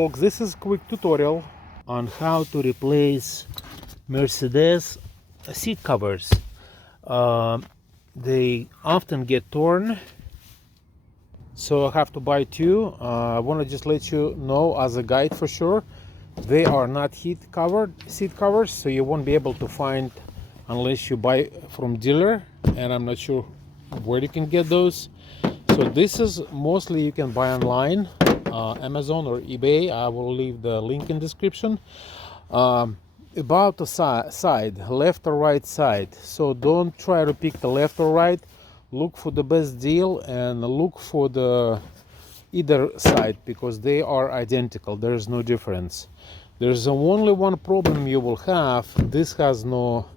Folks, this is a quick tutorial on how to replace Mercedes seat covers. They often get torn, so I have to buy two. I want to just let you know as a guide for sure, they are not seat covers, so you won't be able to find unless you buy from dealer, and I'm not sure where you can get those. So this is mostly you can buy online, Amazon or eBay. I will leave the link in description. About the side, left or right side. So don't try to pick the left or right. Look for the best deal and look for the either side, because they are identical. There is no difference. There's only one problem you will have. This has no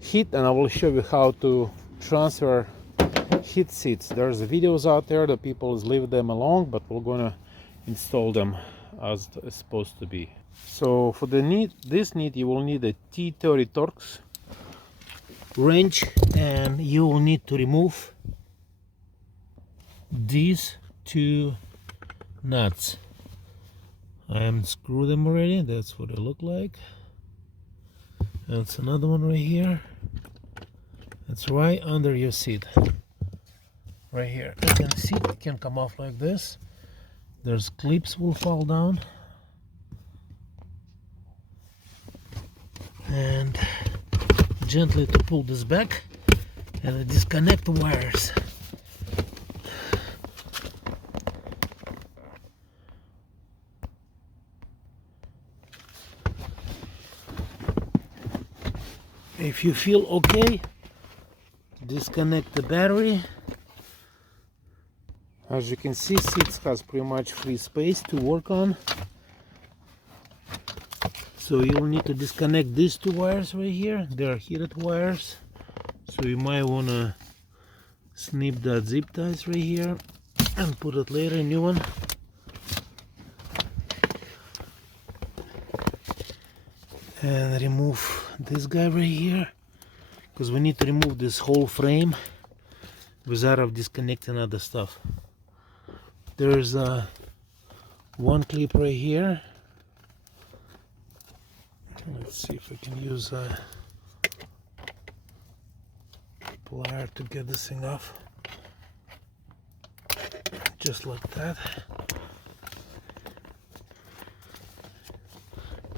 heat, and I will show you how to transfer heat seats. There's videos out there that people leave them alone, but we're gonna install them as it's supposed to be. So for this need you will need a T30 Torx wrench, and you will need to remove these two nuts. I unscrewed them already. That's what they look like. That's another one right here. It's right under your seat. Right here. You can see it can come off like this. There's clips will fall down. And gently to pull this back and disconnect the wires. If you feel okay, disconnect the battery. As you can see, seats has pretty much free space to work on. So you'll need to disconnect these two wires right here. They are heated wires, so you might want to snip that zip ties right here and put it later, a new one. And remove this guy right here, because we need to remove this whole frame without disconnecting other stuff. There's one clip right here. Let's see if I can use a plier to get this thing off. Just like that.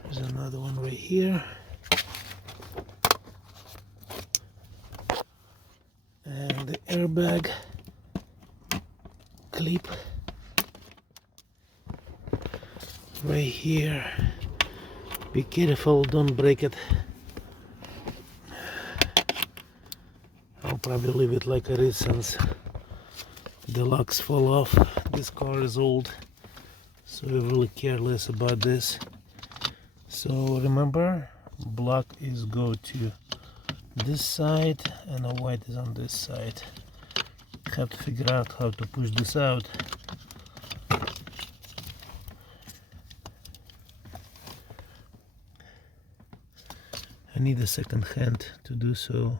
There's another one right here. And the airbag clip right here. Be careful, don't break it. I'll probably leave it like it is since the locks fall off. This car is old, so we're really careless about this. So remember, black is go to this side and the white is on this side. Have to figure out how to push this out. I need a second hand to do so.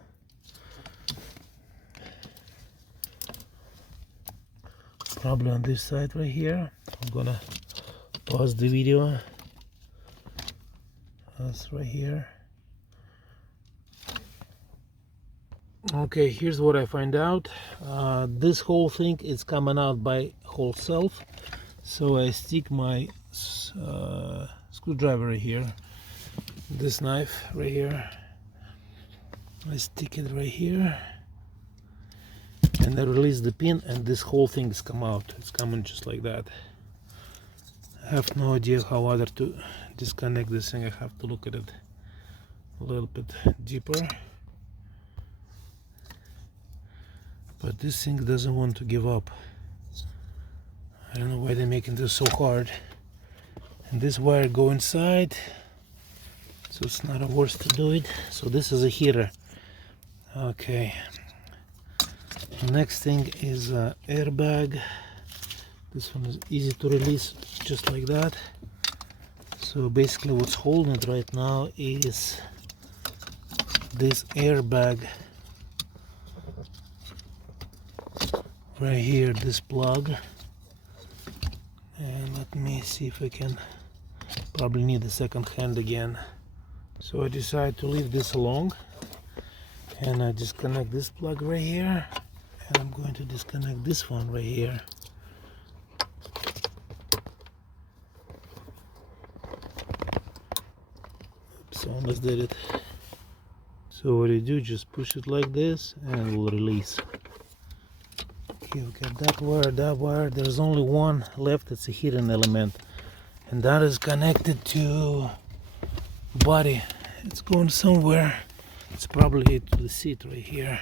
Probably on this side right here. I'm gonna pause the video. That's right here. Okay, here's what I find out. This whole thing is coming out by whole self. So I stick my screwdriver right here. This knife right here, I stick it right here, and I release the pin, and this whole thing is come out. It's coming just like that. I have no idea how other to disconnect this thing. I have to look at it a little bit deeper, but this thing doesn't want to give up. I don't know why they're making this so hard. And this wire go inside, so it's not a worse to do it. So this is a heater. Okay, next thing is airbag. This one is easy to release, just like that. So basically what's holding it right now is this airbag right here, this plug. And let me see if I can probably need a second hand again. So I decided to leave this alone, and I disconnect this plug right here, and I'm going to disconnect this one right here. Oops, almost did it. So what you do, just push it like this and it will release. Okay, we got that wire. There's only one left. It's a hidden element, and that is connected to body. It's going somewhere. It's probably to the seat right here.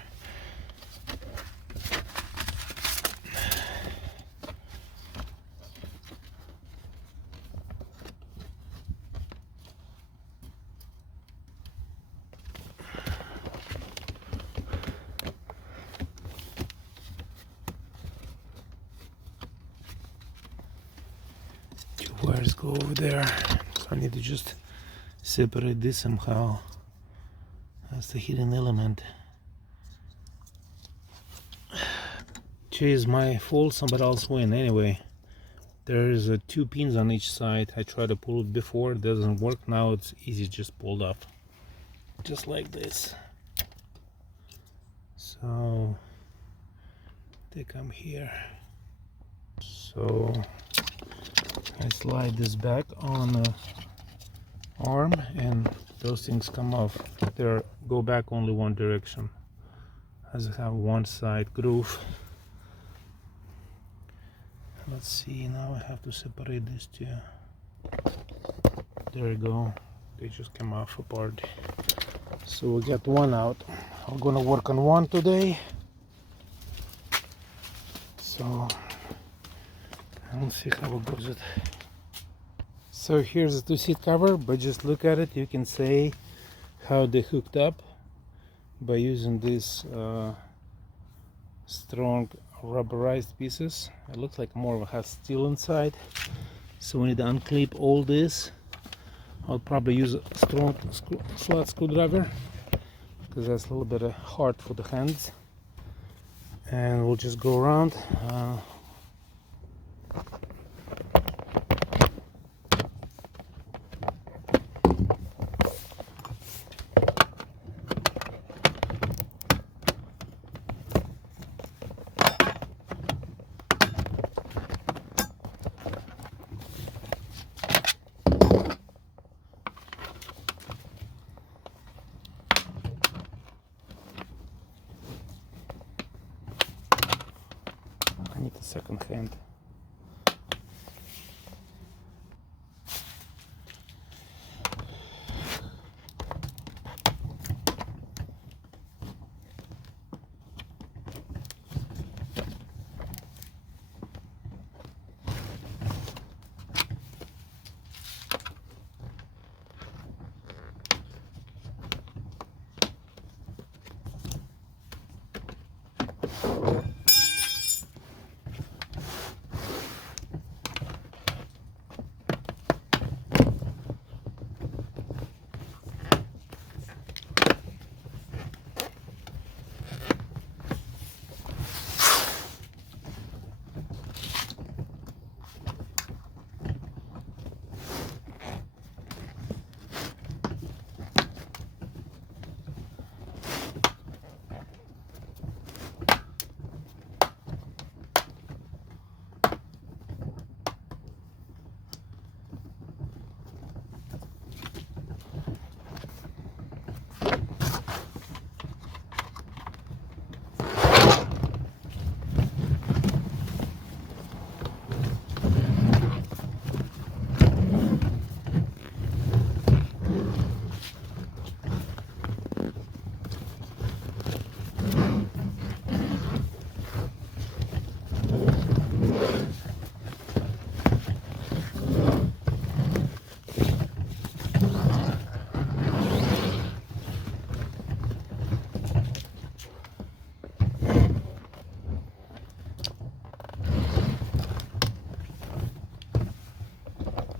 Two wires go over there, so I need to just separate this somehow. That's the hidden element. Geez, my fault, somebody else win. Anyway, there's two pins on each side. I tried to pull it before, it doesn't work. Now it's easy, just pulled off, just like this. So they come here. So I slide this back on the arm, and those things come off. They go back only one direction, as I have one side groove. Let's see, now I have to separate these two. There you go, they just came off apart. So we got one out. I'm gonna work on one today. So let's see how it goes. So here's the two-seat cover, but just look at it, you can say how they hooked up by using these strong rubberized pieces. It looks like more of it has steel inside, so we need to unclip all this. I'll probably use a strong flat screwdriver because that's a little bit hard for the hands, and we'll just go around. I need a second hand.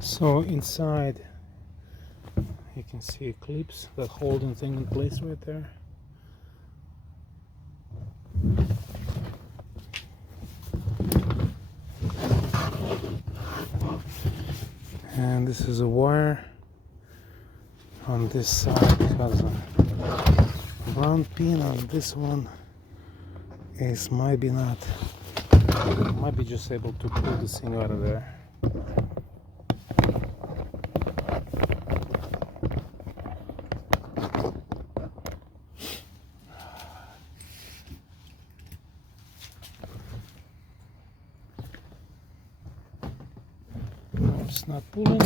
So inside you can see clips that holding thing in place right there. And this is a wire on this side. Has a brown pin on this one. Is maybe not. Might be just able to pull this thing out of there. No, it's not pulling.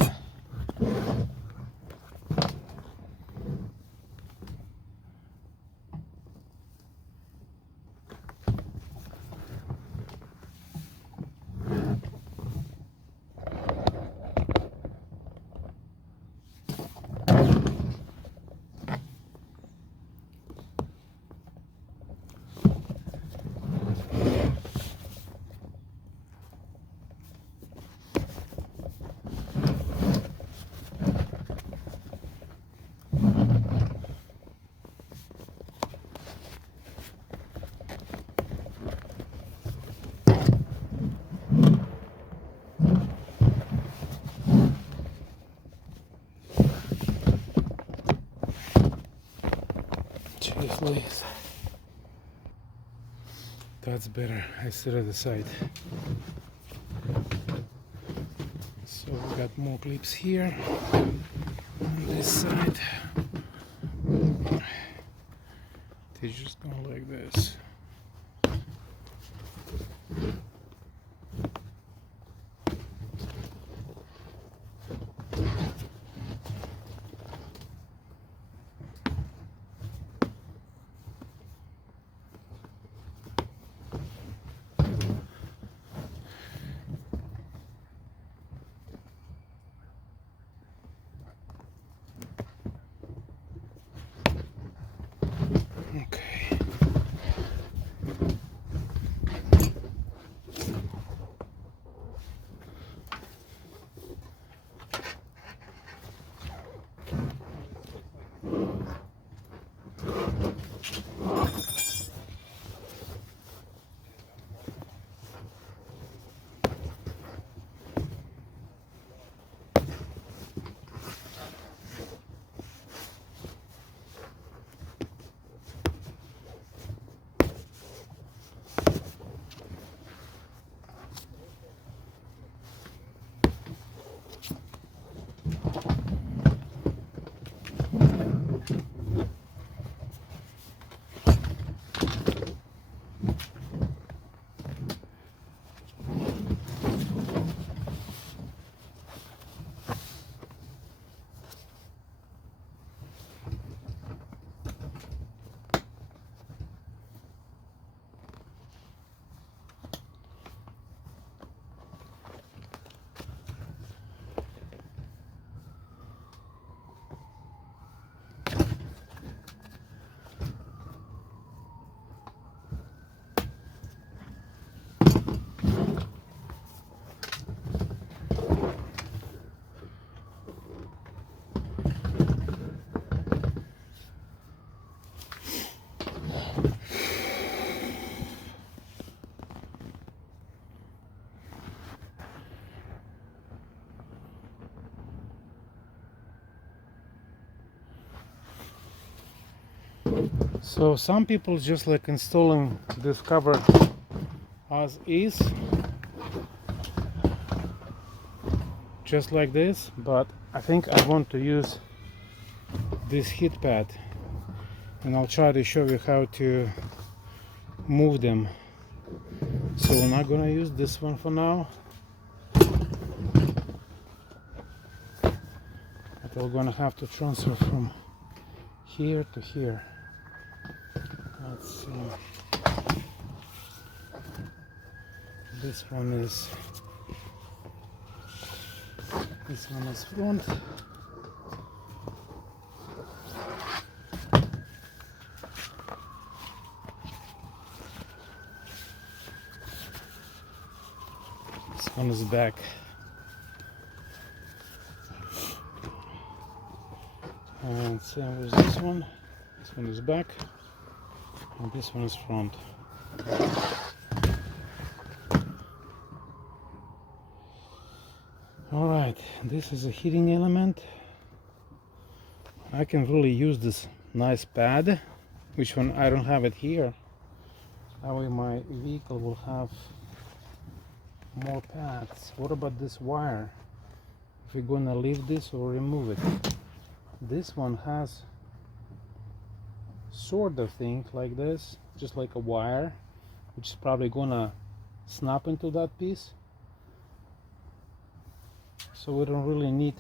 Please. That's better. I sit at the side. So we got more clips here on this side. They just go like this. Okay. So some people just like installing this cover as is, just like this, but I think I want to use this heat pad, and I'll try to show you how to move them. So we're not gonna use this one for now, but we're gonna have to transfer from here to here. Let's see. This one is front. This one is back. And same with this one. This one is back. And this one is front. All right, this is a heating element. I can really use this nice pad, which one I don't have it here. That way my vehicle will have more pads. What about this wire? If we're gonna leave this or remove it. This one has sort of thing like this, just like a wire, which is probably gonna snap into that piece. So we don't really need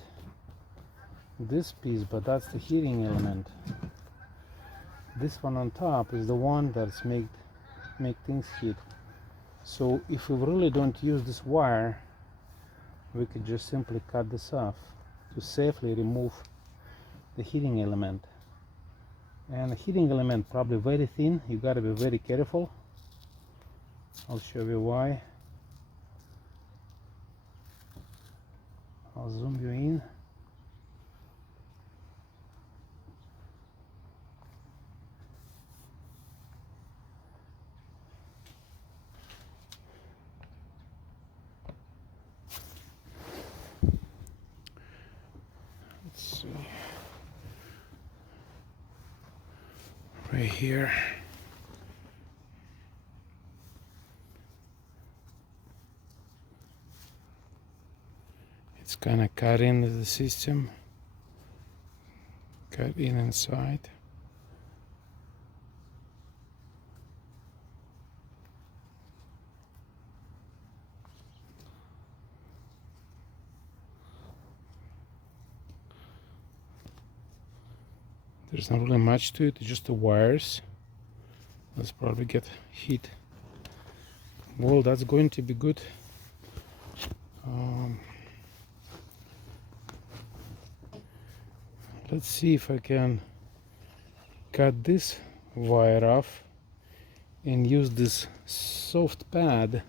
this piece, but that's the heating element. This one on top is the one that's make things heat. So if we really don't use this wire, we could just simply cut this off to safely remove the heating element. And the heating element probably very thin. You got to be very careful. I'll show you why. I'll zoom you in. Let's see. Right here. It's kind of cut into the system, cut in inside. There's not really much to it, it's just the wires. Let's probably get heat. Well, that's going to be good. Let's see if I can cut this wire off and use this soft pad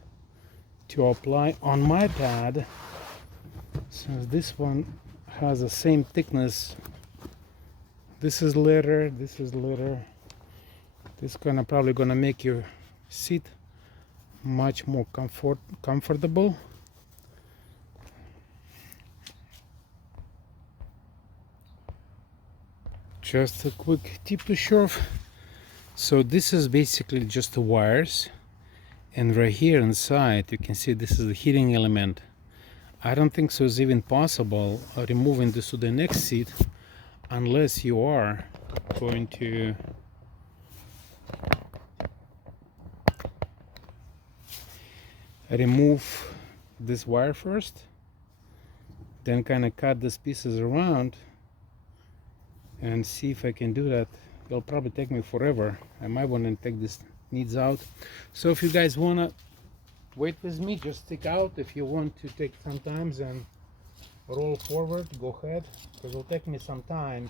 to apply on my pad, since this one has the same thickness. This is leather, this is leather. This probably gonna make your seat much more comfortable. Just a quick tip to show. So this is basically just the wires, and right here inside you can see this is the heating element. I don't think so it's even possible removing this to the next seat unless you are going to remove this wire first, then kind of cut these pieces around and see if I can do that. It'll probably take me forever. I might want to take these needs out. So if you guys want to wait with me, just stick out. If you want to take some time and roll forward, go ahead, because it'll take me some time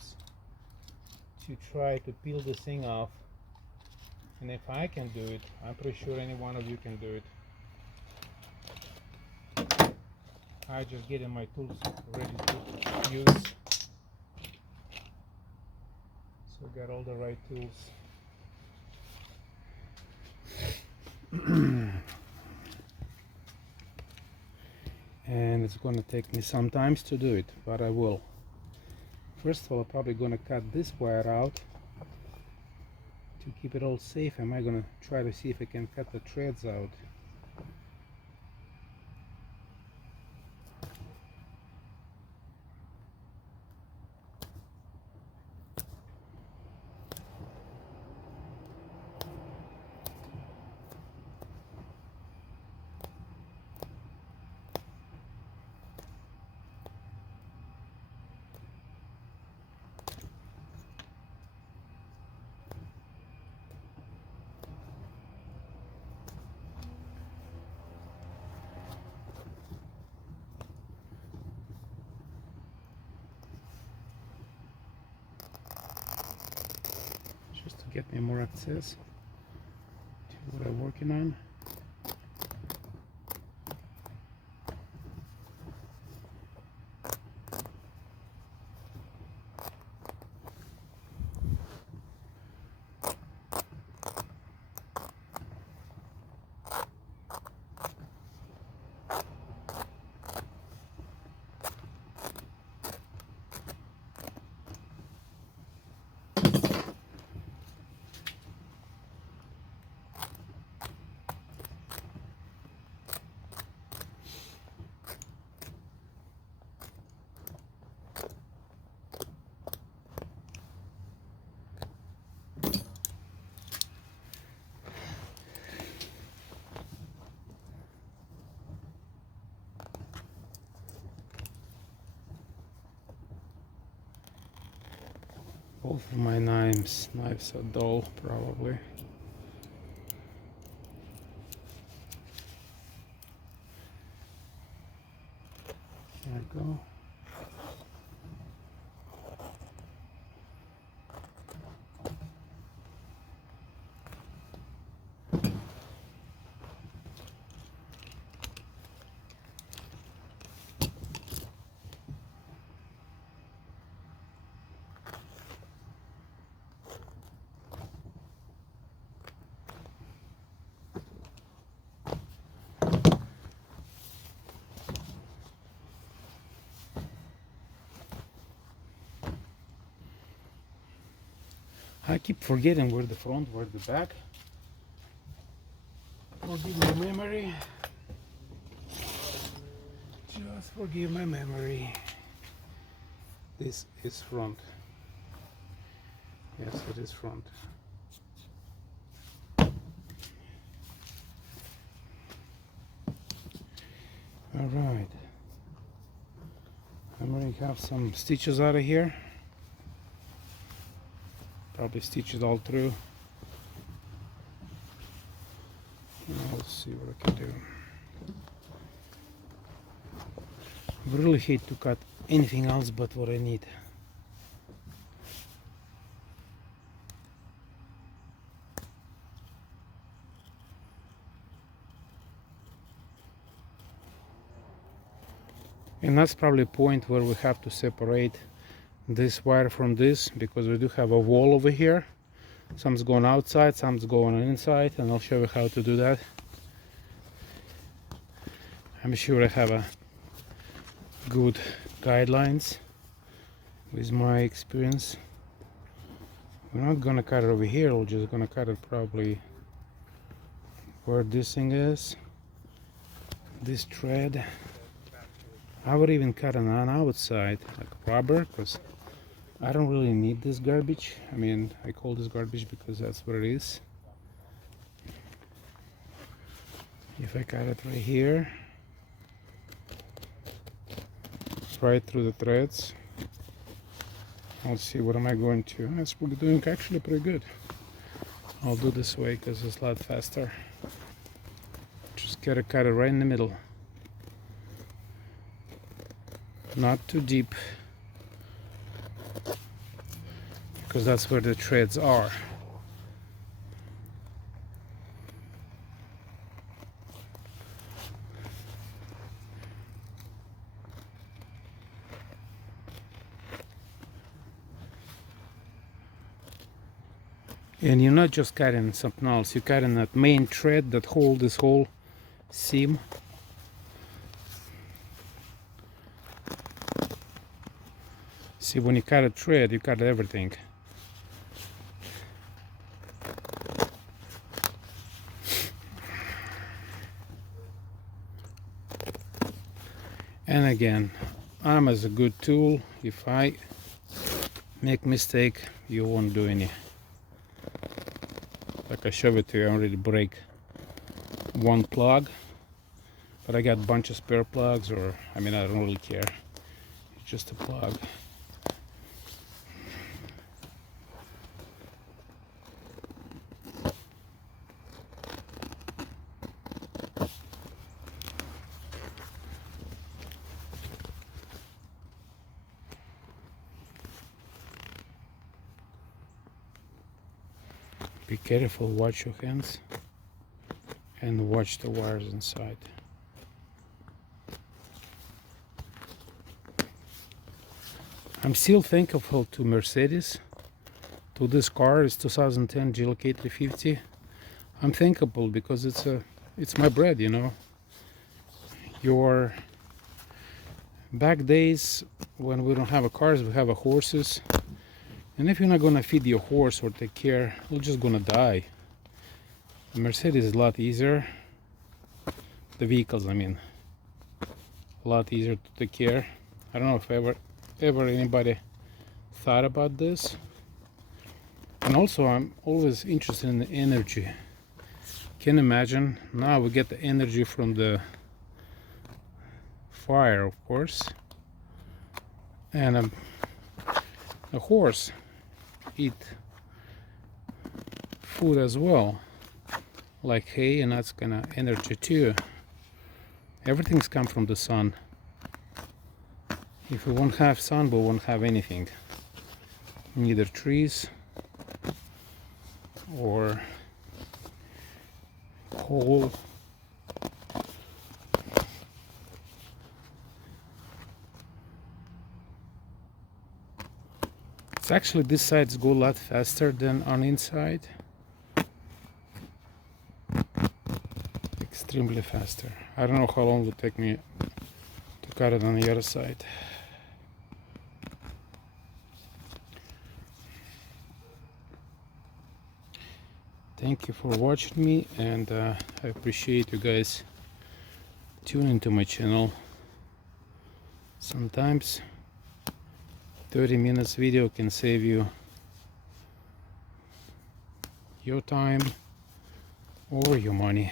to try to peel this thing off. And if I can do it, I'm pretty sure any one of you can do it. I just getting my tools ready to use. So got all the right tools. And it's going to take me some time to do it, but I will. First of all, I'm probably going to cut this wire out to keep it all safe. Am I going to try to see if I can cut the threads out? Just to get me more access to what I'm working on. Both of my knives are dull, probably. There we go. I keep forgetting where the front, where the back. Forgive my memory. Just forgive my memory. This is front. Yes, it is front. All right. I'm going to have some stitches out of here. Probably stitch it all through. Let's see what I can do. I really hate to cut anything else but what I need. And that's probably a point where we have to separate this wire from this, because we do have a wall over here. Some's going outside, some's going inside, and I'll show you how to do that. I'm sure I have a good guidelines with my experience. We're not gonna cut it over here, we're just gonna cut it probably where this thing is, this thread. I would even cut it on outside, like rubber, because I don't really need this garbage. I mean, I call this garbage because that's what it is. If I cut it right here, right through the threads, let's see, what am I going to? That's probably doing actually pretty good. I'll do this way because it's a lot faster. Just gotta cut it right in the middle. Not too deep, because that's where the threads are. And you're not just cutting something else, you're cutting that main thread that holds this whole seam. See, when you cut a thread, you cut everything. And again, arm is a good tool. If I make mistake, you won't do any. Like I showed it to you, I already break one plug, but I got a bunch of spare plugs, or I mean, I don't really care. It's just a plug. Be careful, watch your hands and watch the wires inside. I'm still thankful to Mercedes, to this car. It's 2010 GLK-350. I'm thankful because it's my bread, you know. Your back days when we don't have a cars, we have a horses. And if you're not gonna feed your horse or take care, you're just gonna die. The Mercedes is a lot easier. The vehicles, I mean, a lot easier to take care. I don't know if ever anybody thought about this. And also, I'm always interested in the energy. Can you imagine? Now we get the energy from the fire, of course, and a horse. eat food as well, like hay, and that's kind of energy too. Everything's come from the sun. If we won't have sun, we won't have anything, neither trees or coal. It's actually, these sides go a lot faster than on inside. Extremely faster. I don't know how long it would take me to cut it on the other side. Thank you for watching me, and I appreciate you guys tuning to my channel. Sometimes 30 minutes video can save you your time or your money.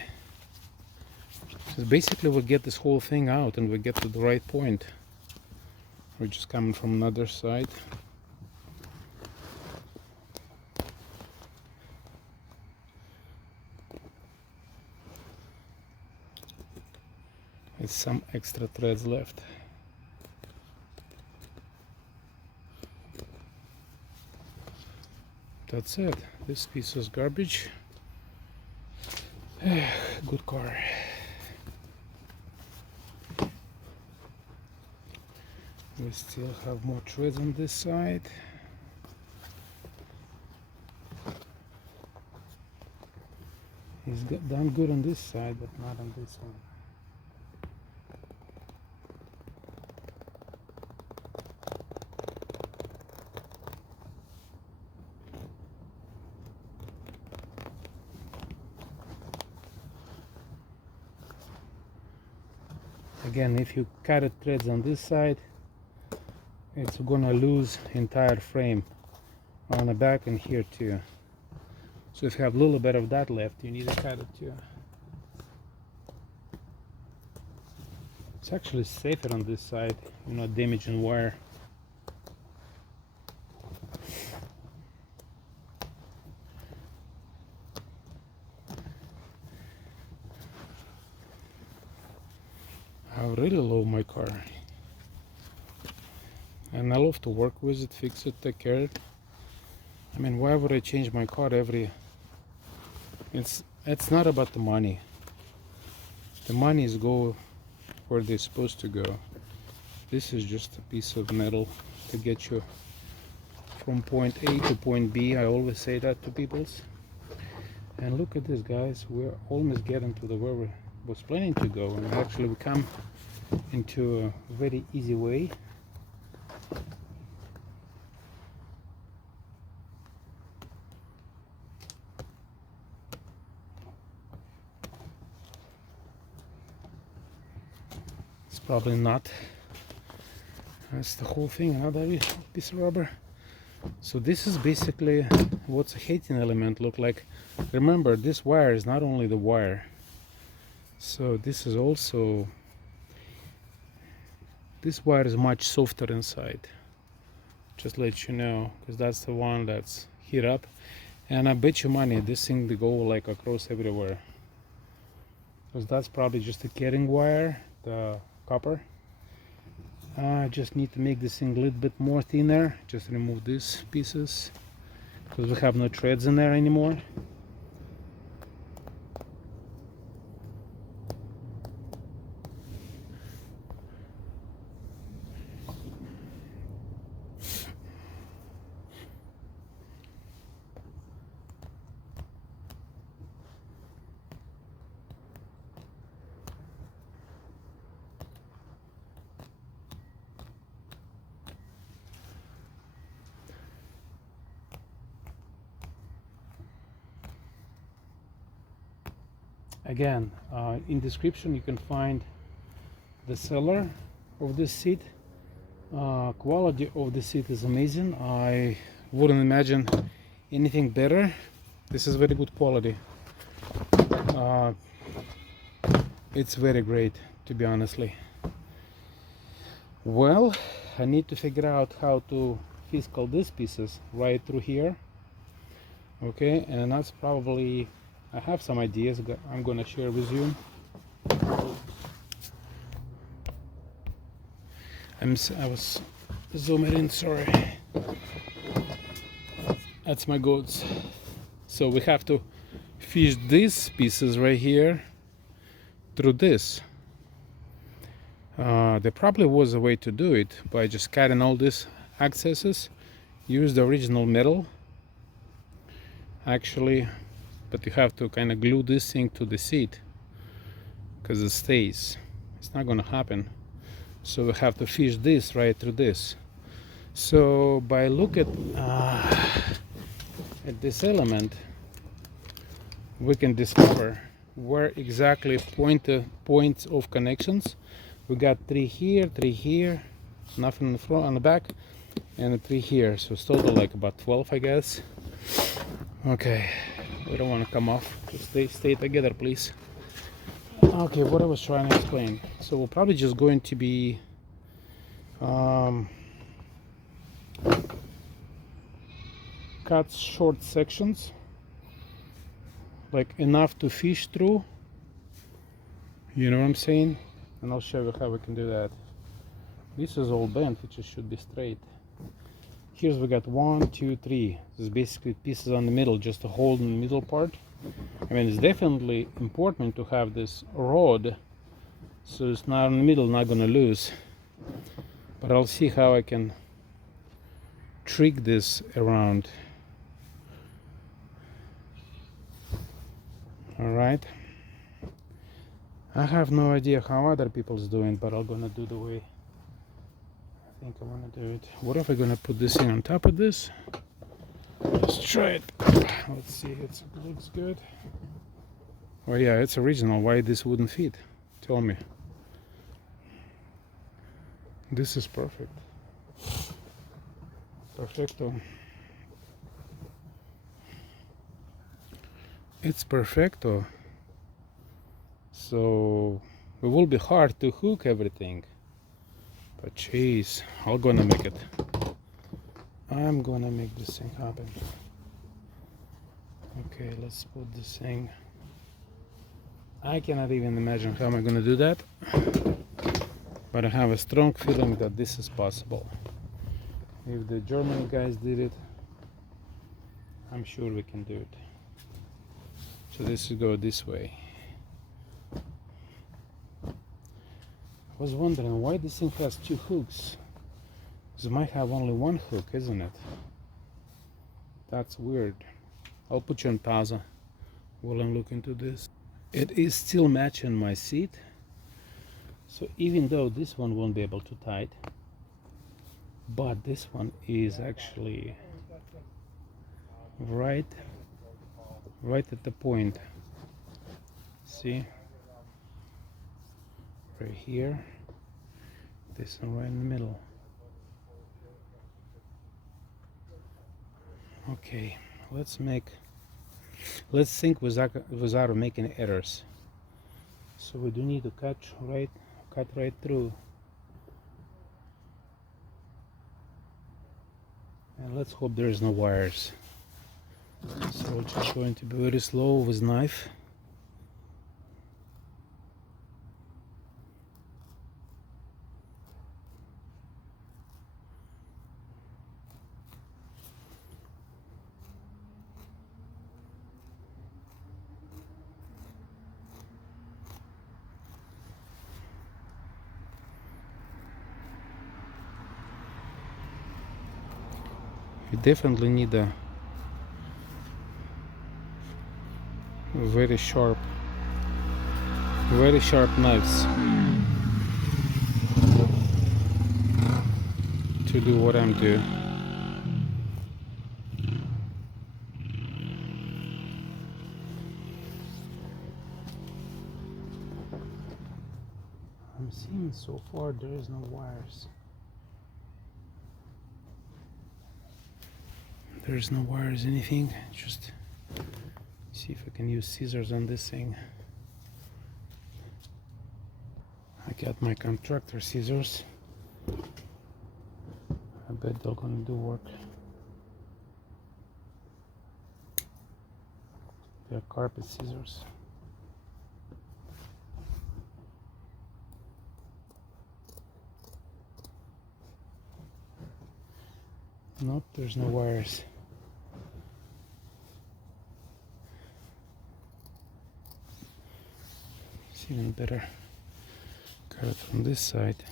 So basically we get this whole thing out and we get to the right point. We're just coming from another side. With some extra threads left. That's it. This piece is garbage. Good car. We still have more treads on this side. He's done good on this side, but not on this one. Again, if you cut the threads on this side, it's gonna lose entire frame on the back and here too. So if you have a little bit of that left, you need to cut it too. It's actually safer on this side, you're not damaging wire. I really love my car, and I love to work with it, fix it, take care of it. I mean, why would I change my car it's not about the money. The money is go where they're supposed to go. This is just a piece of metal to get you from point A to point B. I always say that to people. And look at this, guys, we're almost getting to the where we was planning to go, and actually we come into a very easy way. It's probably not. That's the whole thing, another piece of rubber. So this is basically what's a heating element look like. Remember, this wire is not only the wire. So this is also, this wire is much softer inside. Just let you know, because that's the one that's heat up. And I bet you money this thing to go like across everywhere. Because that's probably just a carrying wire, the copper. I just need to make this thing a little bit more thinner. Just remove these pieces, because we have no threads in there anymore. Again, in description you can find the seller of this seat. Quality of the seat is amazing. I wouldn't imagine anything better. This is very good quality. It's very great, to be honestly. Well, I need to figure out how to fiscal these pieces right through here. Okay, and that's probably, I have some ideas I'm gonna share with you. I was zooming in, sorry. That's my goats. So we have to fish these pieces right here through this. There probably was a way to do it by just cutting all these accesses. Use the original metal actually, but you have to kind of glue this thing to the seat because it stays. It's not gonna happen. So we have to fish this right through this. So by look at this element, we can discover where exactly points of connections. We got 3 here, nothing in the front and the back, and 3 here. So it's total like about 12, I guess. Okay, we don't want to come off. Just stay together, please. Okay, what I was trying to explain. So we're probably just going to be cut short sections, like enough to fish through. You know what I'm saying? And I'll show you how we can do that. This is all bent, it just should be straight. Here's we got 1, 2, 3. This is basically pieces on the middle, just to hold in the middle part. I mean, it's definitely important to have this rod, so it's not in the middle, not gonna lose. But I'll see how I can trick this around. All right. I have no idea how other people's doing, but I'm gonna do the way I think I wanna do it. What if I'm gonna put this thing on top of this? Let's try it. Let's see, it looks good. Oh yeah, it's original. Why this wouldn't fit? Tell me. This is perfect. Perfecto. It's perfecto. So it will be hard to hook everything, but jeez, I'm gonna make it. I'm gonna make this thing happen. Okay, let's put this thing. I cannot even imagine how I'm gonna do that, but I have a strong feeling that this is possible. If the German guys did it, I'm sure we can do it. So this will go this way. I was wondering why this thing has 2 hooks. It might have only 1 hook, isn't it? That's weird. I'll put you on pause while I'm looking into this. It is still matching my seat, so even though this one won't be able to tie it, but this one is actually right at the point. See? Right here, this one right in the middle. Okay, let's think without making errors. So we do need to cut right through, and let's hope there is no wires. So we're just going to be very slow with knife. You definitely need a very sharp knives to do what I'm doing. I'm seeing so far there is no wires. There's no wires, anything. Just see if I can use scissors on this thing. I got my contractor scissors. I bet they're gonna do work. They're carpet scissors. Nope, there's no wires. It's even better. Cut it from this side,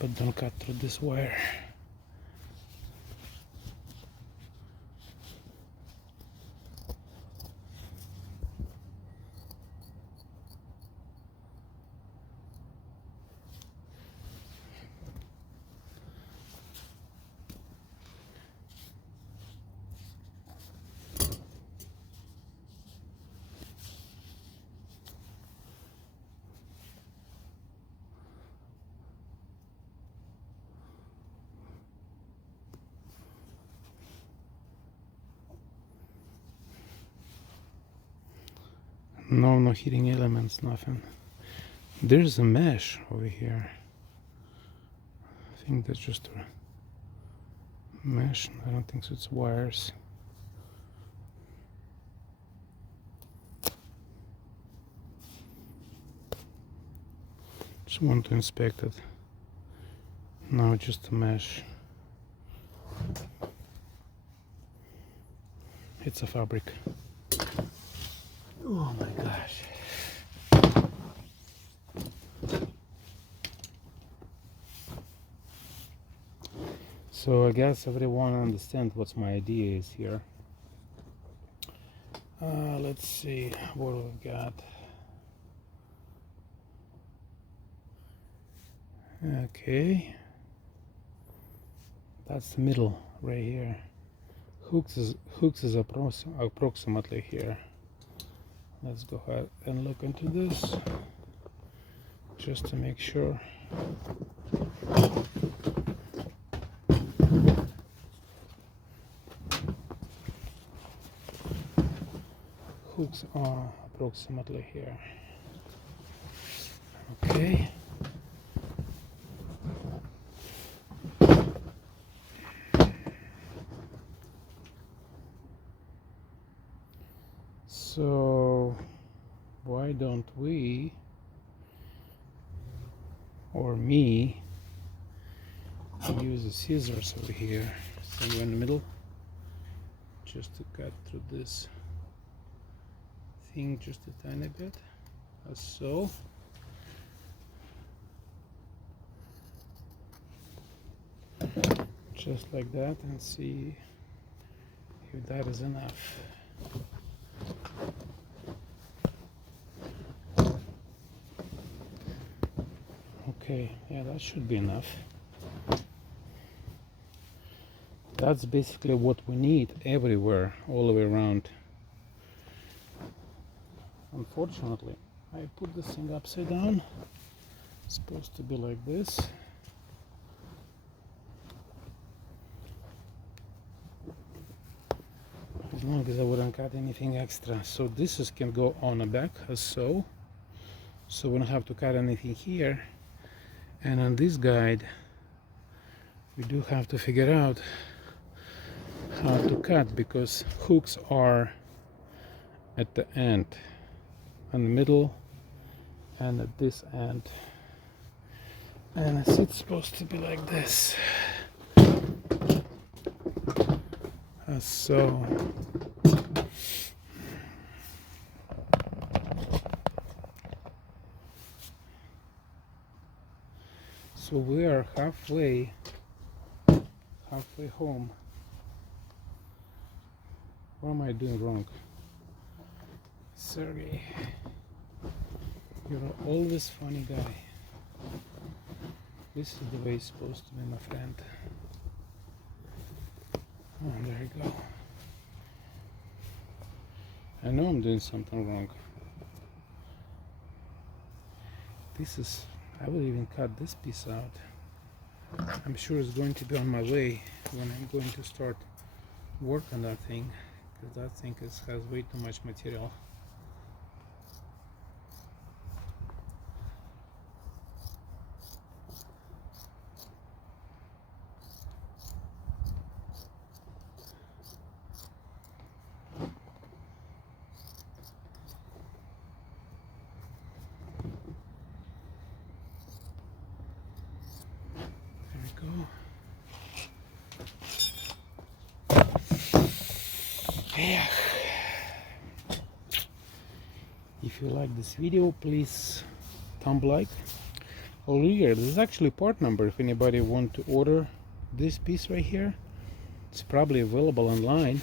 but don't cut through this wire. No heating elements, nothing. There's a mesh over here. I think that's just a mesh. I don't think so, it's wires. Just want to inspect it. No, just a mesh. It's a fabric. Oh my gosh. So I guess everyone understands what my idea is here. Let's see what we've got. Okay, that's the middle right here. Hooks is approximately here. Let's go ahead and look into this just to make sure. Hooks are approximately here. Okay. So why don't we, or me, use the scissors over here, somewhere in the middle, just to cut through this thing just a tiny bit, as so. Just like that, and see if that is enough. Okay, yeah, that should be enough. That's basically what we need everywhere, all the way around. Unfortunately, I put this thing upside down. It's supposed to be like this. As long as I wouldn't cut anything extra. So this can go on the back as so. So we don't have to cut anything here. And on this guide, we do have to figure out how to cut, because hooks are at the end, in the middle, and at this end. And it's supposed to be like this. As so. So we are halfway home. What am I doing wrong? Sergey, you're always funny guy. This is the way it's supposed to be, my friend. Oh, there you go. I know I'm doing something wrong. I will even cut this piece out. I'm sure it's going to be on my way when I'm going to start work on that thing, because that thing has way too much material. Yeah. If you like this video, please thumb like. Oh here, this is actually part number if anybody want to order this piece right here. It's probably available online,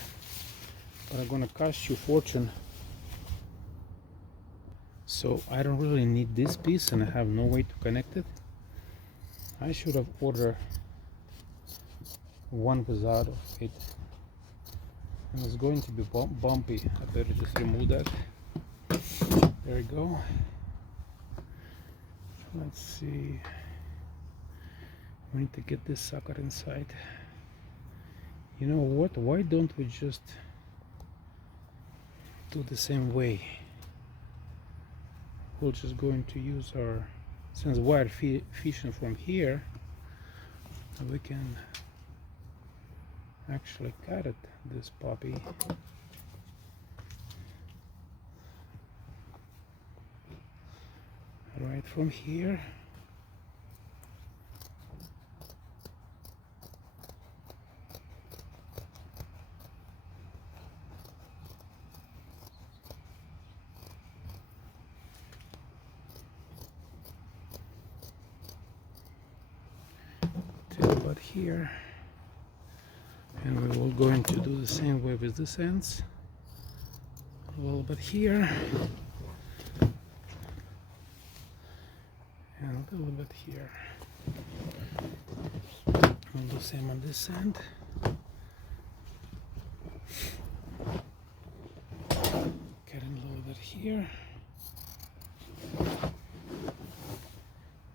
but I'm gonna cost you a fortune. So I don't really need this piece and I have no way to connect it. I should have ordered one without it. And it's going to be bumpy. I better just remove that. There we go. Let's see. We need to get this sucker inside. You know what? Why don't we just do the same way? We're just going to use our, since wire fishing from here, we can actually cut it, this puppy. Right from here. Till about here. And we will going to do the same way with this ends. A little bit here. And a little bit here. I'll do the same on this end. Get in a little bit here.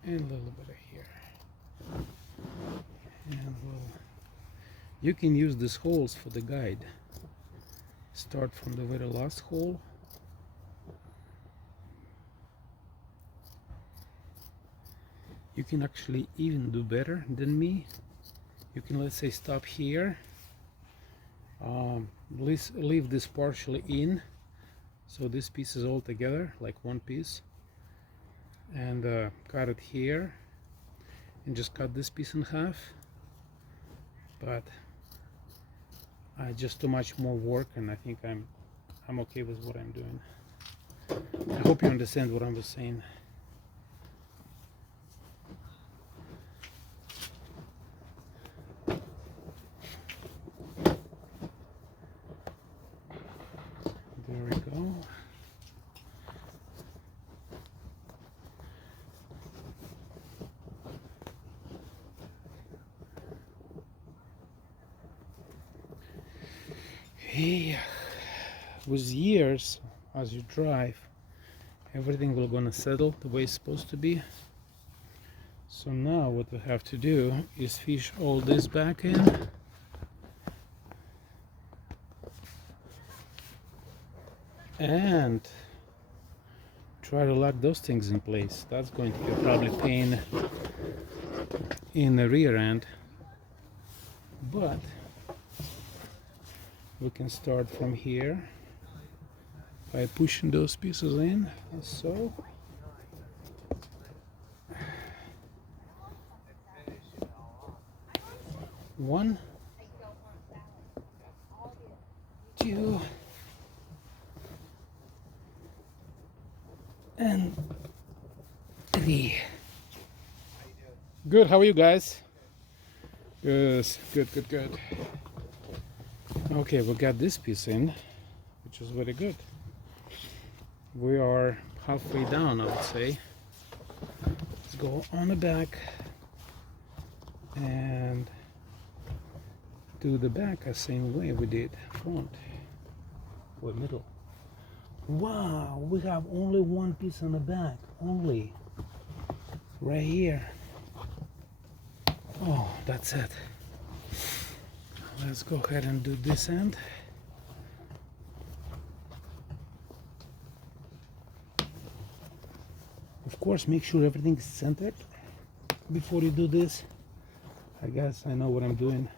And a little bit of here. And you can use these holes for the guide. Start from the very last hole. You can actually even do better than me. You can, let's say, stop here. Leave this partially in, so this piece is all together like one piece, and cut it here, and just cut this piece in half. But just too much more work, and I think I'm okay with what I'm doing. I hope you understand what I was saying. There we go. Hey, with years, as you drive, everything will gonna settle the way it's supposed to be. So now what we have to do is fish all this back in. And try to lock those things in place. That's going to be probably pain in the rear end, but we can start from here by pushing those pieces in, as so. One, two, and three. Good, how are you guys? Yes, good. Okay, we got this piece in, which is very good. We are halfway down, I would say. Let's go on the back and do the back the same way we did front or middle. Wow, we have only one piece on the back, only right here. Oh, that's it. Let's go ahead and do this end. Of course, make sure everything is centered before you do this. I guess I know what I'm doing.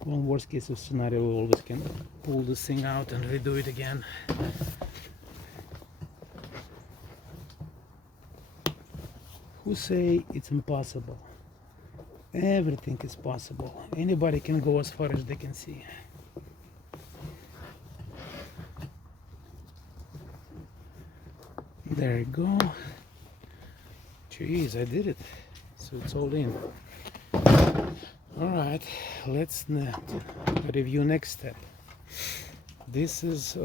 One worst case of scenario, we always can pull this thing out and redo it again. Who say it's impossible? Everything is possible. Anybody can go as far as they can see. There you go. Jeez, I did it. So it's all in. Alright, let's review next step. This is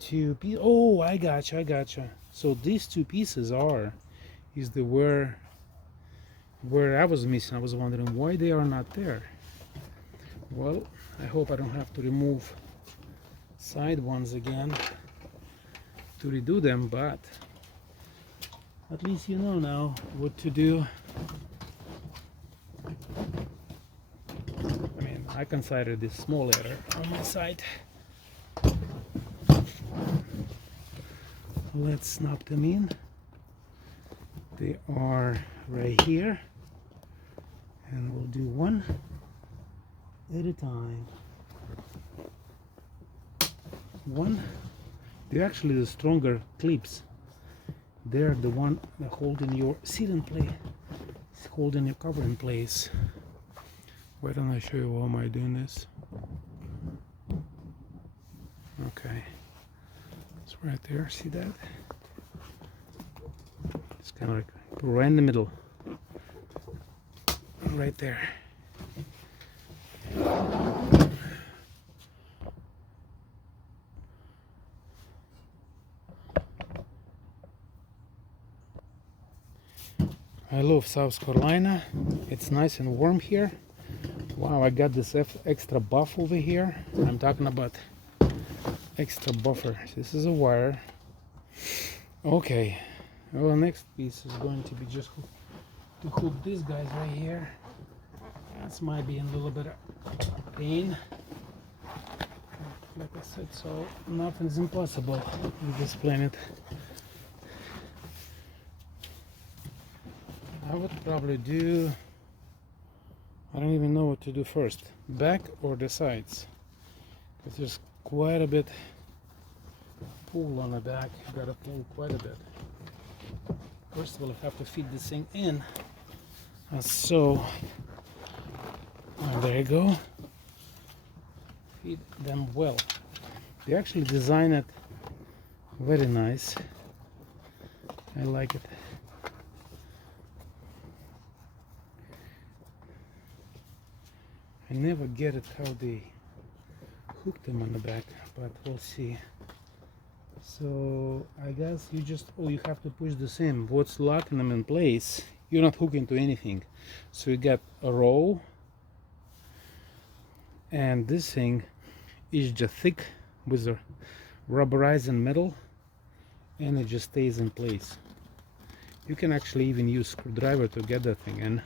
two pieces. Oh, I gotcha. So these two pieces is the where I was missing. I was wondering why they are not there. Well, I hope I don't have to remove side ones again to redo them, but at least you know now what to do. I mean, I consider this small error on my side. Let's snap them in. They are right here, and we'll do one at a time. One, they're actually the stronger clips. They're the one that holding your seat in place, holding your cover in place. Why don't I show you how am I doing this? Okay, it's right there. See that? It's kind of like right in the middle, right there. I love South Carolina. It's nice and warm here. Wow, I got this extra buff over here. I'm talking about extra buffer. This is a wire. Okay. Well, next piece is going to be just to hook these guys right here. This might be a little bit of pain. Like I said, so nothing's impossible with this planet. I would probably do, I don't even know what to do first, back or the sides, because there's quite a bit pull on the back. You gotta pull quite a bit. First of all, I have to feed this thing in, so there you go. Feed them well. They actually design it very nice. I like it. I never get it how they hook them on the back, but we'll see. So I guess you just, you have to push the same. What's locking them in place, you're not hooking to anything. So you got a row, and this thing is just thick with the rubberizing metal, and it just stays in place. You can actually even use screwdriver to get that thing in.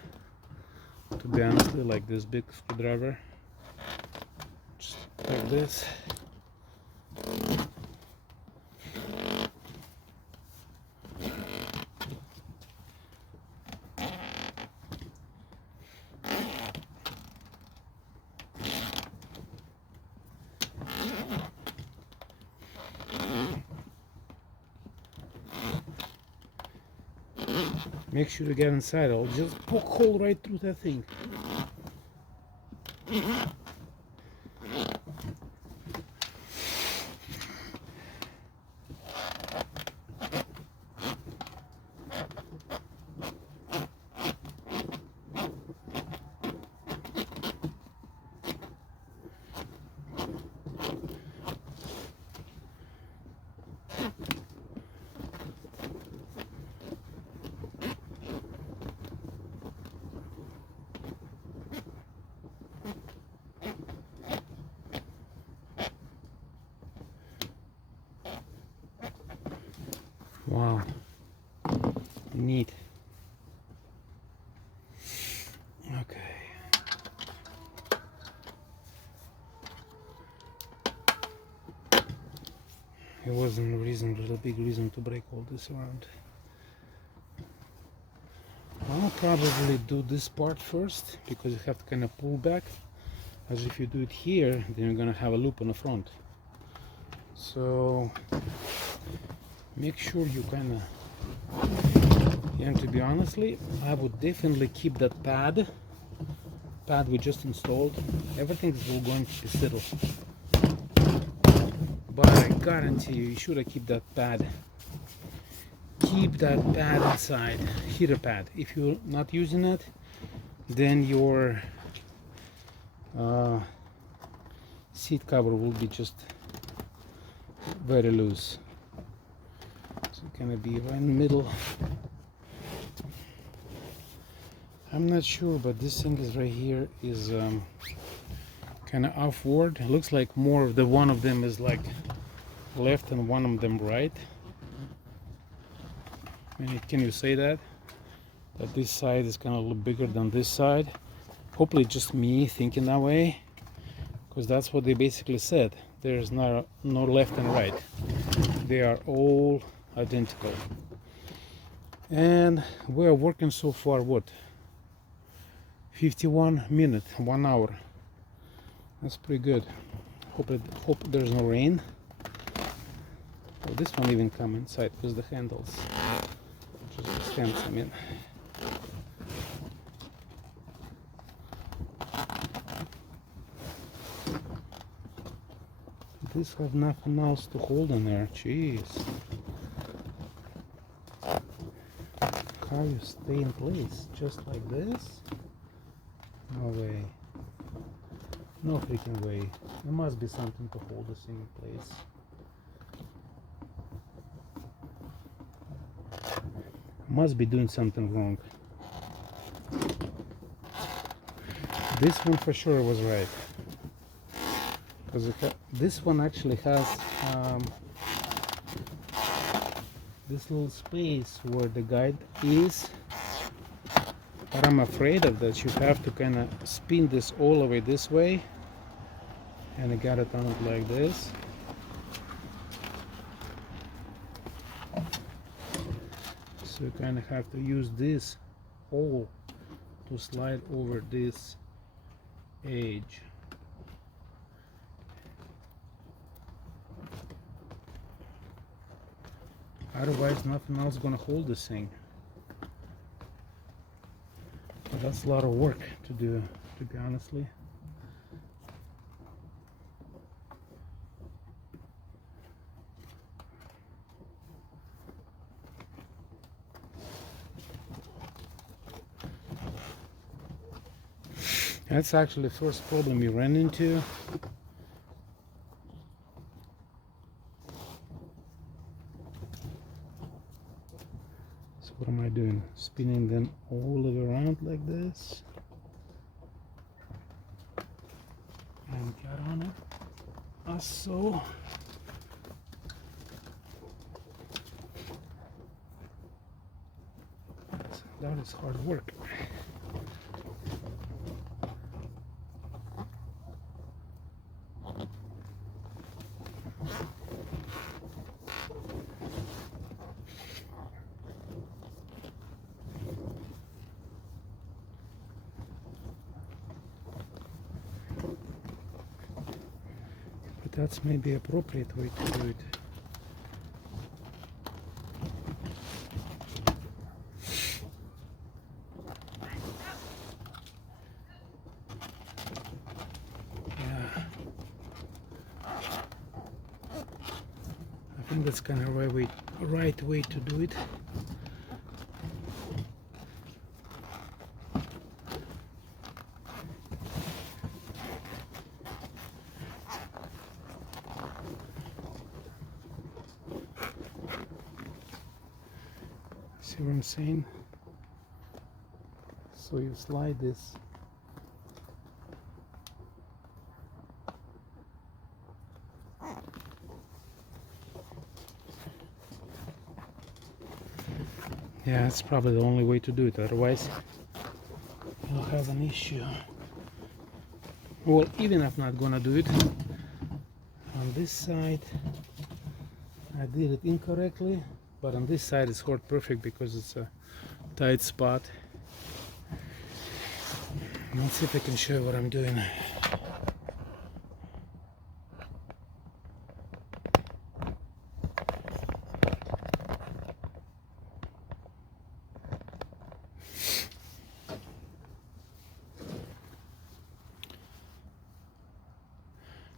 To be honest, like this big screwdriver, just like this. Make sure to get inside. I'll just poke a hole right through that thing. Wow, neat. Okay. It wasn't a big reason to break all this around. I'll probably do this part first, because you have to kind of pull back, as if you do it here, then you're gonna have a loop on the front. So make sure you kind of, and to be honestly, I would definitely keep that pad we just installed. Everything is all going to be settled, but I guarantee you, you should keep that pad keep that pad inside, heater pad. If you're not using it, then your seat cover will be just very loose. So it's gonna be right in the middle. I'm not sure, but this thing is right here is kind of offward. It looks like more of the one of them is like left and one of them right. Can you say that this side is kind of a little bigger than this side? Hopefully just me thinking that way, because that's what they basically said. There's no left and right. They are all identical. And we are working so far, what, 51 minutes, 1 hour. That's pretty good. Hope there's no rain. Oh, this one even come inside with the handles. Just the stands, I mean. This have nothing else to hold in there. Jeez. How you stay in place? Just like this? No way. No freaking way. There must be something to hold this thing in place. Must be doing something wrong. This one for sure was right. Because this one actually has this little space where the guide is. But I'm afraid of that. You have to kind of spin this all the way this way. And I got it on it like this. So you kind of have to use this hole to slide over this edge. Otherwise nothing else gonna hold this thing. But that's a lot of work to do, to be honestly. That's actually the first problem we ran into. So what am I doing? Spinning them all the way around like this. And get on it. As so. That is hard work. That's maybe appropriate way to do it. Yeah. I think that's kind of right way to do it. See what I'm saying? So you slide this. Yeah, that's probably the only way to do it, otherwise you'll have an issue. Well, even if I'm not gonna do it on this side, I did it incorrectly. But on this side it's worked perfect because it's a tight spot. Let's see if I can show you what I'm doing.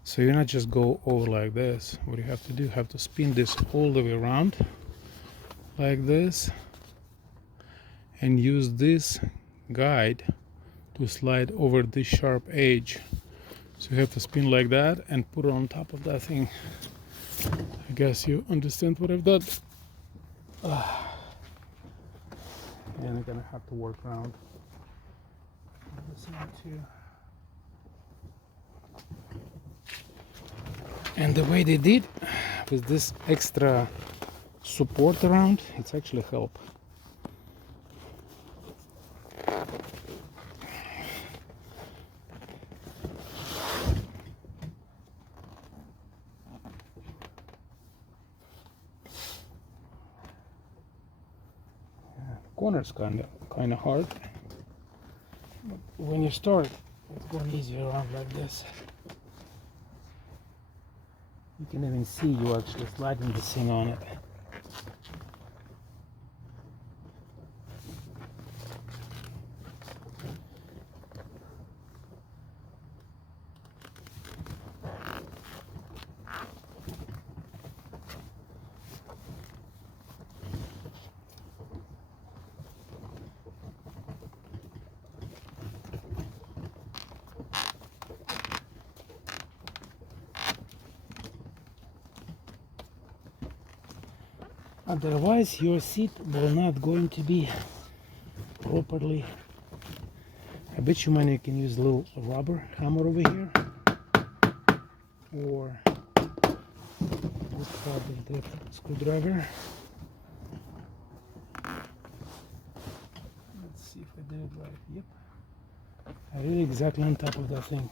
So you not just go over like this. What you have to do, you have to spin this all the way around like this and use this guide to slide over this sharp edge. So you have to spin like that and put it on top of that thing. I guess you understand what I've done. And I'm gonna have to work around this one too. And the way they did with this extra support around, it's actually help. Corner's kind of hard, but when you start, it's going easier around like this. You can even see you actually sliding this thing on it. Otherwise your seat will not going to be properly. I bet you money you can use a little rubber hammer over here, or this part of the screwdriver. Let's see if I did it right. Yep, I did it exactly on top of that thing.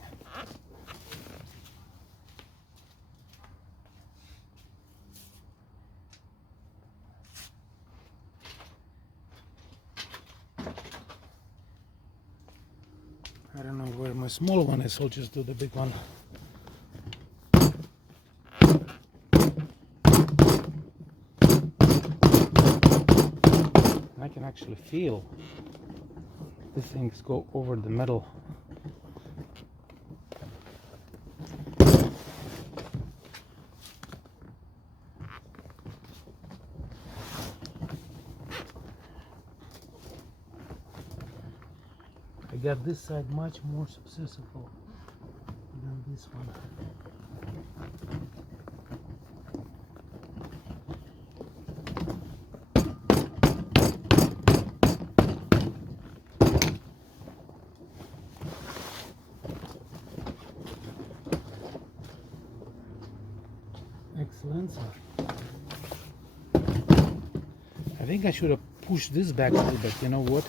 I don't know where my small one is, I'll just do the big one. I can actually feel the things go over the metal. I got this side much more successful than this one. Excellent. I think I should have pushed this back a little bit. You know what?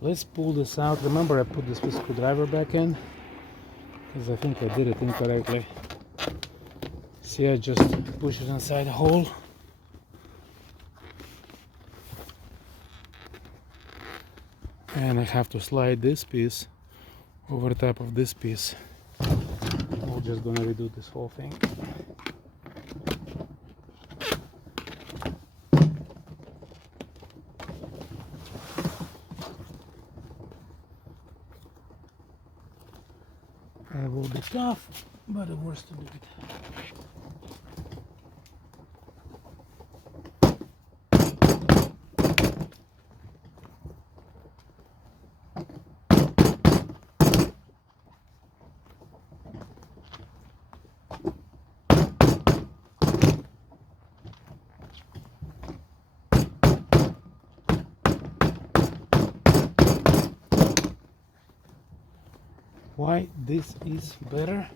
Let's pull this out. Remember, I put this screwdriver back in because I think I did it incorrectly. See, I just push it inside the hole. And I have to slide this piece over top of this piece. We're just gonna redo this whole thing. It will be tough, but it worth to do it. Why this is better?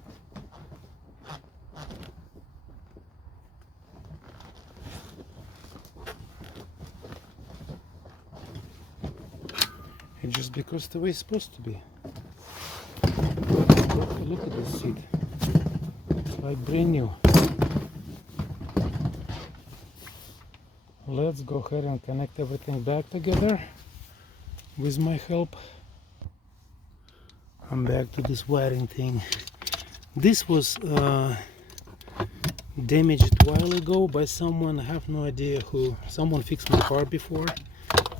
It's just because the way it's supposed to be. Look at this seat. It's like brand new. Let's go ahead and connect everything back together with my help. I'm back to this wiring thing. This was damaged a while ago by someone. I have no idea who. Someone fixed my car before.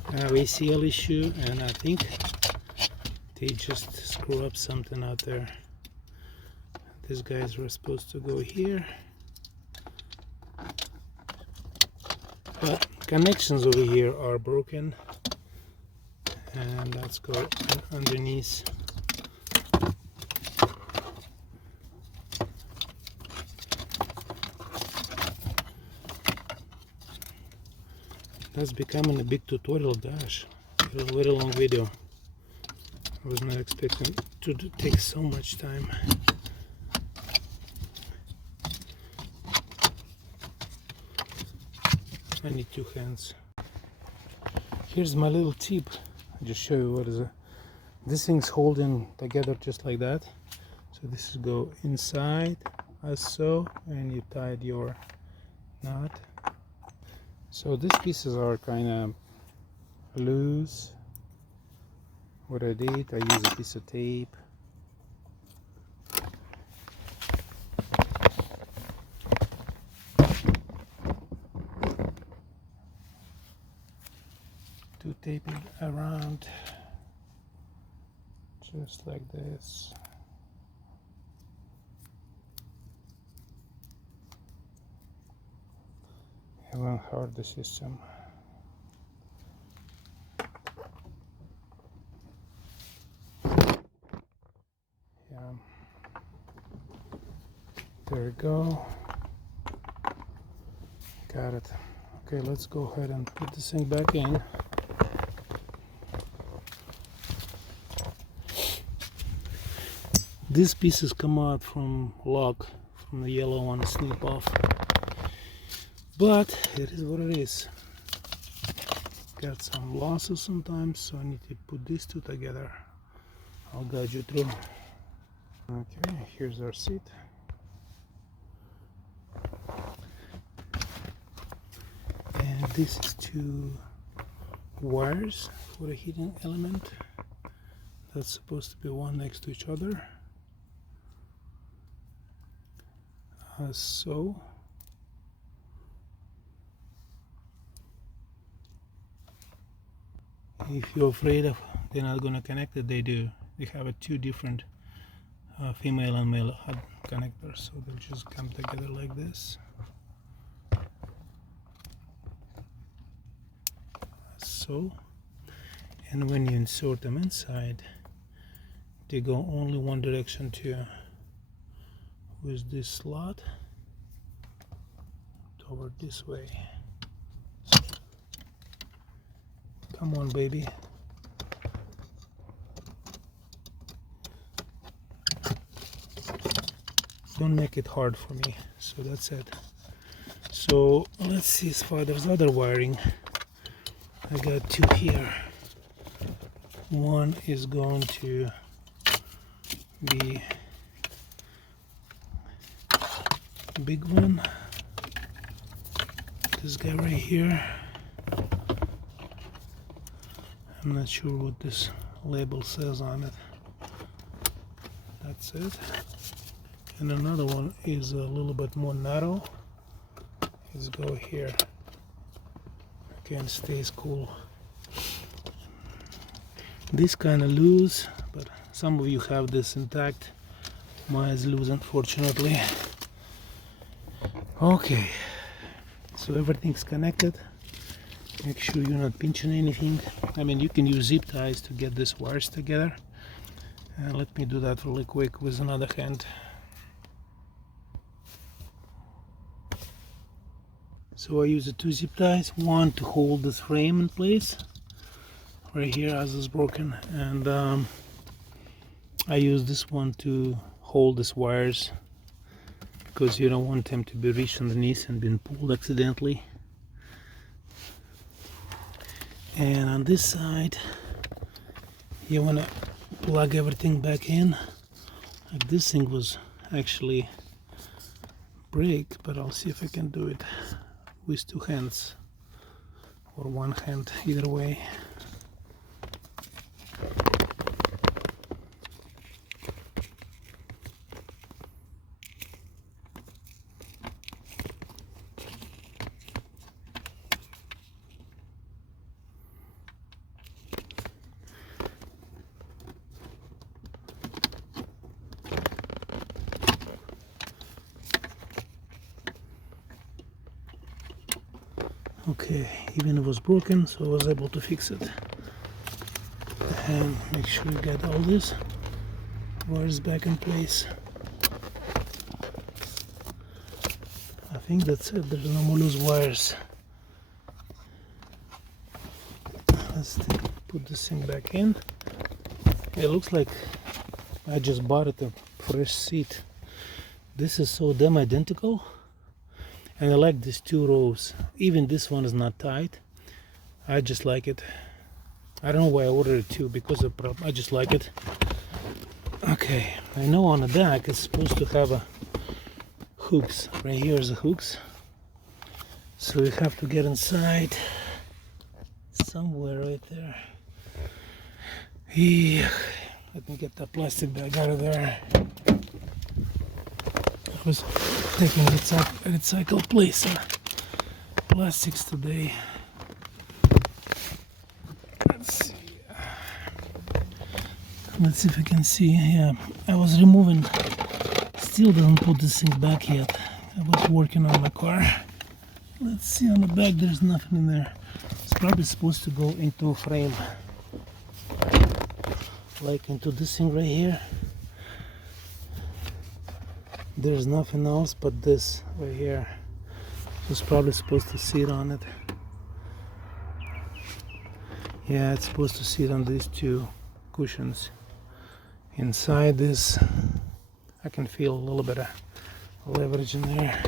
I have ACL issue, and I think they just screw up something out there. These guys were supposed to go here, but connections over here are broken, and let's go underneath. That's becoming a big tutorial, gosh, a very long video. I was not expecting to take so much time. I need 2 hands. Here's my little tip. I'll just show you what is it. This thing's holding together just like that. So this is go inside as so, and you tied your knot. So these pieces are kind of loose. What I did, I used a piece of tape. To tape it around just like this. Haven't heard the system. Yeah. There we go. Got it. Okay, let's go ahead and put this thing back in. These pieces come out from lock, from the yellow one, snip off. But it is what it is. Got some losses sometimes, so I need to put these two together. I'll guide you through. Okay, here's our seat. And this is 2 wires for the heating element. That's supposed to be one next to each other. So. If you're afraid of they're not going to connect it, they do. They have 2 different female and male hub connectors, so they'll just come together like this. So, and when you insert them inside, they go only one direction too. With this slot toward this way. Come on, baby. Don't make it hard for me. So that's it. So let's see as far as other wiring. I got 2 here. One is going to be a big one. This guy right here. I'm not sure what this label says on it. That's it. And another one is a little bit more narrow. Let's go here. Again, stays cool. This kind of loose, but some of you have this intact. Mine is loose, unfortunately. Okay, so everything's connected. Make sure you're not pinching anything. I mean, you can use zip ties to get these wires together. Let me do that really quick with another hand. So I use the 2 zip ties, one to hold this frame in place, right here as it's broken, and I use this one to hold these wires because you don't want them to be reached underneath and being pulled accidentally. And on this side, you want to plug everything back in. Like this thing was actually break, but I'll see if I can do it with 2 hands or 1 hand, either way. Okay, even it was broken, so I was able to fix it. And make sure you get all this wires back in place. I think that's it. There's no more loose wires. Let's put this thing back in. It looks like I just bought it a fresh seat. This is so damn identical. And I like these two rows. Even this one is not tight. I just like it. I don't know why I ordered it too, because of I just like it. Okay, I know on the back it's supposed to have a hooks. Right here is the hooks. So you have to get inside somewhere right there. Yeah. Let me get that plastic bag out of there. I was taking recycled place plastics today. Let's see if I can see. Yeah, I was removing. Still doesn't put this thing back yet. I was working on my car. Let's see on the back. There's nothing in there. It's probably supposed to go into a frame, like into this thing right here. There's nothing else but this right here. It's probably supposed to sit on it. Yeah, it's supposed to sit on these two cushions. Inside this, I can feel a little bit of leverage in there.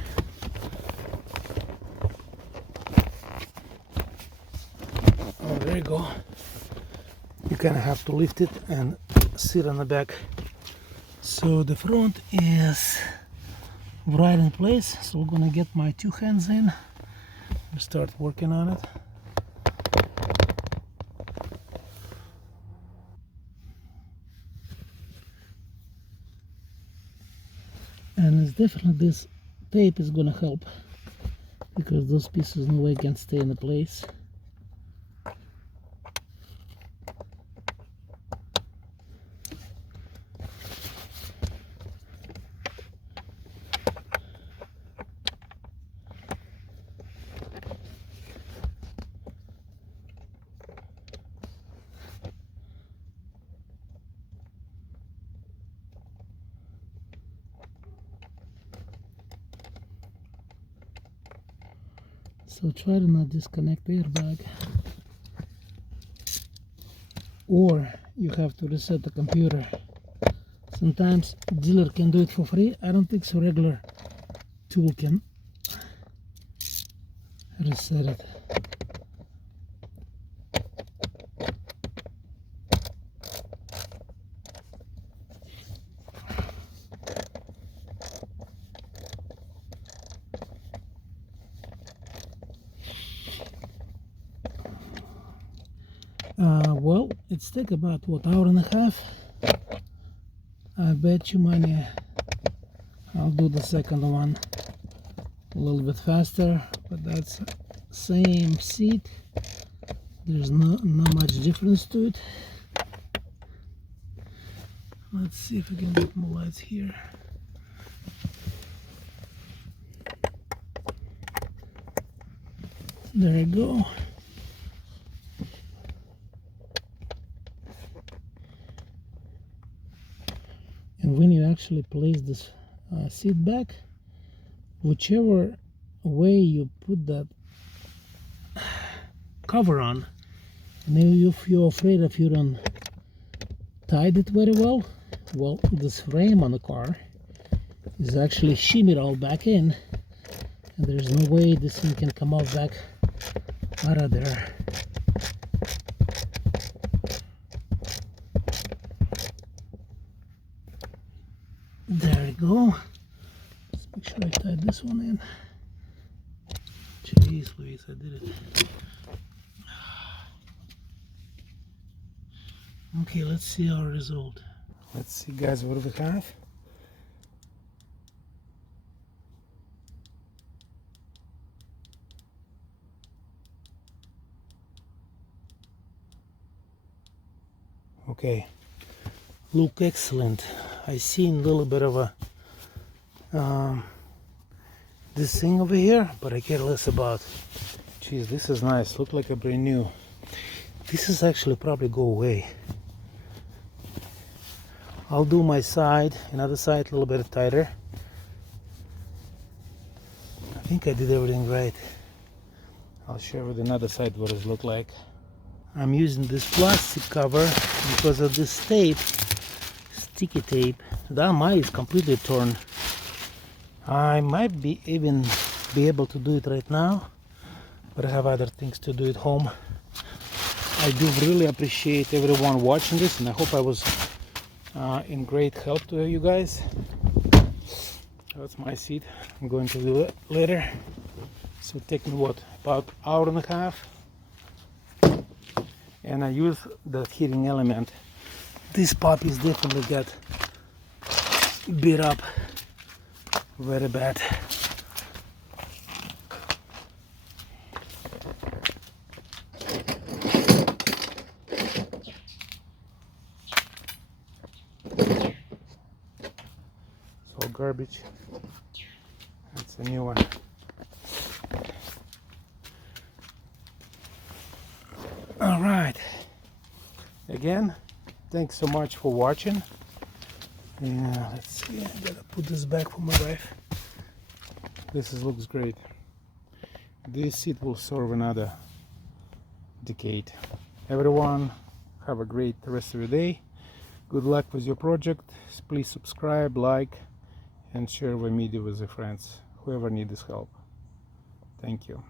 Oh, there you go. You kind of have to lift it and sit on the back. So the front is right in place, so we're gonna get my two hands in and start working on it. And it's definitely this tape is gonna help, because those pieces no way can stay in place. So try to not disconnect the airbag, or you have to reset the computer. Sometimes dealer can do it for free. I don't think so regular tool can reset it. Well, it's take about what, hour and a half. I bet you money I'll do the second one a little bit faster, but that's same seat. There's not much difference to it. Let's see if we can get more lights here. There you go. And when you actually place this seat back, whichever way you put that cover on, and if you're afraid if you don't tie it very well, this frame on the car is actually shimmied all back in, and there's no way this thing can come out back out of there. There you go. Let's make sure I tie this one in. Jeez Louise, I did it. Okay, let's see our result. Let's see, guys, what do we have? Okay, Look excellent. I seen a little bit of a this thing over here, but I care less about. Geez, this is nice. Look like a brand new. This is actually probably go away. I'll do my side, another side a little bit tighter. I think I did everything right. I'll share with another side what it look like. I'm using this plastic cover because of this tape, sticky tape. That mine is completely torn. I might be even be able to do it right now, but I have other things to do at home. I do really appreciate everyone watching this, and I hope I was in great help to you guys. That's my seat. I'm going to do it later. So it took me what, about an hour and a half, and I use the heating element. These puppies definitely got beat up very bad. So garbage. That's a new one. All right. Again, thanks so much for watching. Yeah, let's see. I gotta put this back for my wife. Looks great. This seat will serve another decade. Everyone, have a great rest of your day. Good luck with your project. Please subscribe, like, and share my video with your friends, whoever needs this help. Thank you.